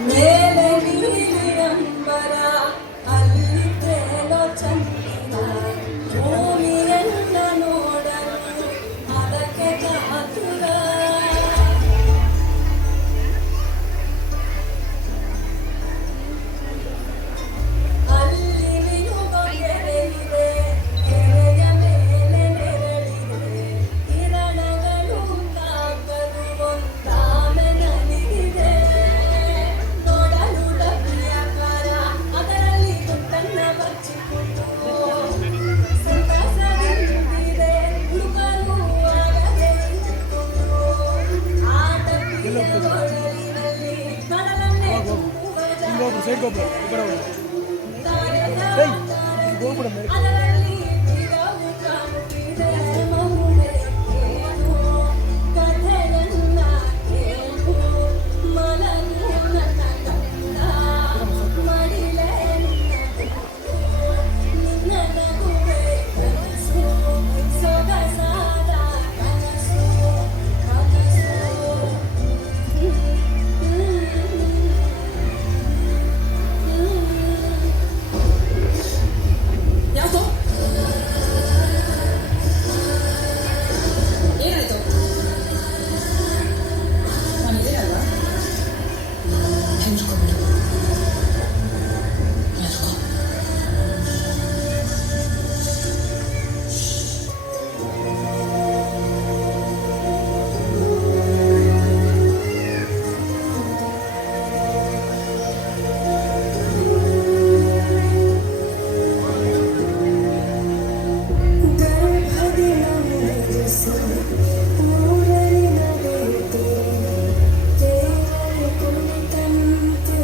ಮೇಲೆ ನೀರಿಯಂಬರ ಅಲ್ಲಿ ತೇಲೋ ಚಂದಿರ ಭೂಮಿಯನ್ನ ನೋಡಲು ಅದಕ್ಕೆ ಕಾತುರ ಅಲ್ಲಿ ಮಿನುಗೋ ಕೆರೆಯಿದೆ ಕೆರೆಯ ಮೇಲೆ ನೆರಳಿದೆ ಕಿರಣಗಳು ತಾಕಲು ಒಂದಾಮೆ ನಲಿಗಿದೆ ನೋಡಲು ಡಬ್ಬಿಯಾಕಾರ ಅದರಲ್ಲಿ ತುತ್ತನ್ನ ಬಚ್ಚಿಕೊಂಡು ಸಂತಸದಿಂದಿದೆ ಹುಡುಕಲು ಆಗದೆ ನಿಂತುಕೊಂಡು ಆ ಡಬ್ಬಿಯ ಒಳಗಿನಲ್ಲಿ ಕಡಲನ್ನೇ ತುಂಬುವ ಅದರಲ್ಲಿ ತೀರವು ಕಾಣುತ್ತಿದೆ ಮೌನಕ್ಕೇನು ಕಥೆಯನ್ನ ಕೇಳು ಮಲಗು ನನ್ನ ಕಂದ ಮಡಿಲೆ ನಿನ್ನ ನಗುವೆ ಕನಸು ಸೊಗಸಾದ ಕನಸು ಕನಸು ಯಾಕೋ ಏನಾಯ್ತು ನಾನಿದ್ದೀನಲ್ವಾ ಹೆಂಚ್ಕೊಂಡ್ಬಿಡು ಹೆಂಚ್ಕೊ ೂರಲಿ ನಡೆಯುತ್ತೇನೆ ದೇವರು ಕುಳಿತಂತೆ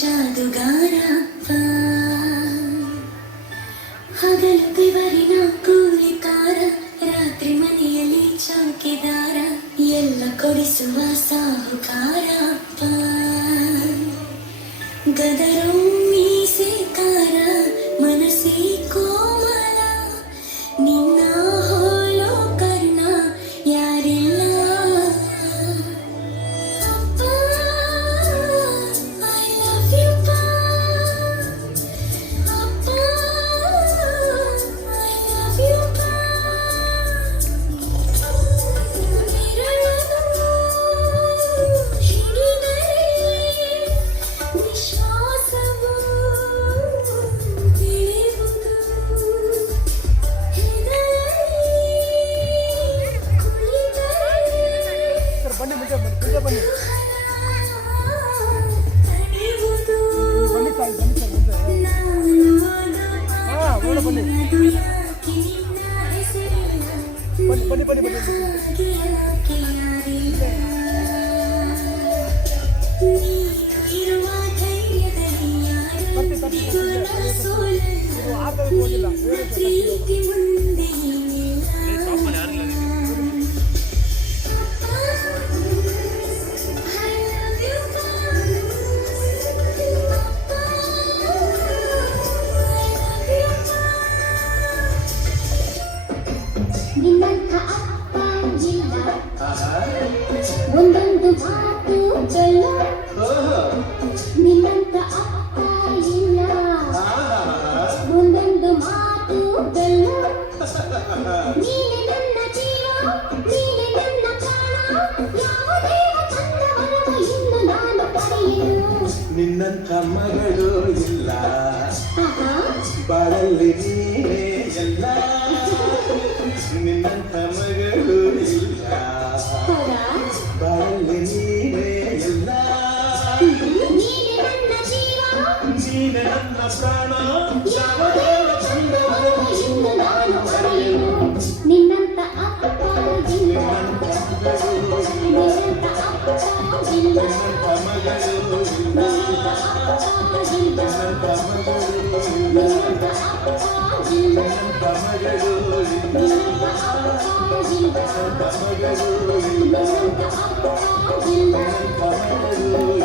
ಜಾದುಗಾರಪ್ಪ ಹಗಲು ಬೆವರಿನ ಕೂಲಿಕಾರ ರಾತ್ರಿ ಮನೆಯಲ್ಲಿ ಚೌಕಿದಾರ ಎಲ್ಲ ಕೊಡಿಸುವ ಸಾಹುಕಾರಪ್ಪ ಗದರೋ ಮೀಸೆಕಾರ ಮನಸ್ಸೇ ಕೋಮಲ ನಿನ್ನ ಹೋಲೋ ಕರ್ಣ ಯಾರಿಲ್ಲ ಅಪ್ಪ ಐ ಲವ್ ಯು ಅಪ್ಪ ಐ ಲವ್ ಯು ವಿಶ್ವಾಸವು ತಿಳಿಯುವುದು ಸರ್ ಬನ್ನಿ ಮುಂದೆ ಬನ್ನಿ ಬನ್ನಿ ಸರ್ ಮುಂದೆ ಹಾಂ ಒಳ್ಳೆ ಬನ್ನಿ ಬನ್ನಿ ಬನ್ನಿ ಬನ್ನಿ ಇದು ಆಟಕ್ಕೆ ಹೋಗಿಲ್ಲ ನಿನ್ನಂಥ ಅಪ್ಪ ಇಲ್ಲ ಒಂದೊಂದು ಮಾತು ಚೆಲ್ಲ ನಿನ್ನಂಥ ಅಪ್ಪ ಇಲ್ಲ ಒಂದೊಂದು ಮಾತು ಬೆಲ್ಲ ನೀನೆ ನನ್ನ ಜೀವ ನೀನೆ ನನ್ನ ಪ್ರಾಣ ಯಾವ ದೇವ ತಂದವನು ಇನ್ನು ನಾನು ಪಡೆಯಲು ನಿನ್ನಂಥ ಮಗಳು ಇಲ್ಲ ಬಾಳಲ್ಲಿ ನೀನೇ ಎಲ್ಲ ನಿನ್ನಂಥ ಮಗಳು ಇಲ್ಲ ಬಾಳಲ್ಲಿ ನೀನೇ ಎಲ್ಲ ನೀನೆ ನನ್ನ ಜೀವ ನೀನೆ ನನ್ನ ಪ್ರಾಣ ಯಾವ ದೇವ ತಂದವನು ಇನ್ನು ನಾನು ಪಡೆಯಲು ನಿನ್ನಂಥ ಅಪ್ಪ ಇಲ್ಲ ನಿನ್ನಂಥ ಅಪ್ಪ ಇಲ್ಲ ನಿನ್ನಂಥ ಮಗಳು ಇಲ್ಲ ನಿನ್ನಂಥ ಅಪ್ಪ ಇಲ್ಲ ನಿನ್ನಂಥ ಮಗಳು ಇಲ್ಲ ನಿನ್ನಂಥ ಅಪ್ಪ ಇಲ್ಲ ನಿನ್ನಂಥ ಮಗಳು ಇಲ್ಲ ನಿನ್ನಂಥ ಅಪ್ಪ ಇಲ್ಲ ನಿನ್ನಂಥ ಮಗಳು ಇಲ್ಲ ನಿನ್ನಂಥ ಅಪ್ಪ ಇಲ್ಲ ನಿನ್ನಂಥ ಮಗಳು ಇಲ್ಲ.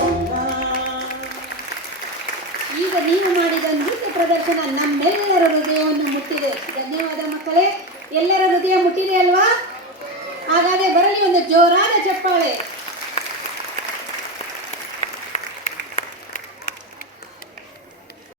ಈಗ ನೀವು ಮಾಡಿದ ನೃತ್ಯ ಪ್ರದರ್ಶನ ನಮ್ಮೆಲ್ಲರ ಹೃದಯವನ್ನು ಮುಟ್ಟಿದೆ. ಧನ್ಯವಾದ ಮಕ್ಕಳೇ. ಎಲ್ಲರ ಹೃದಯ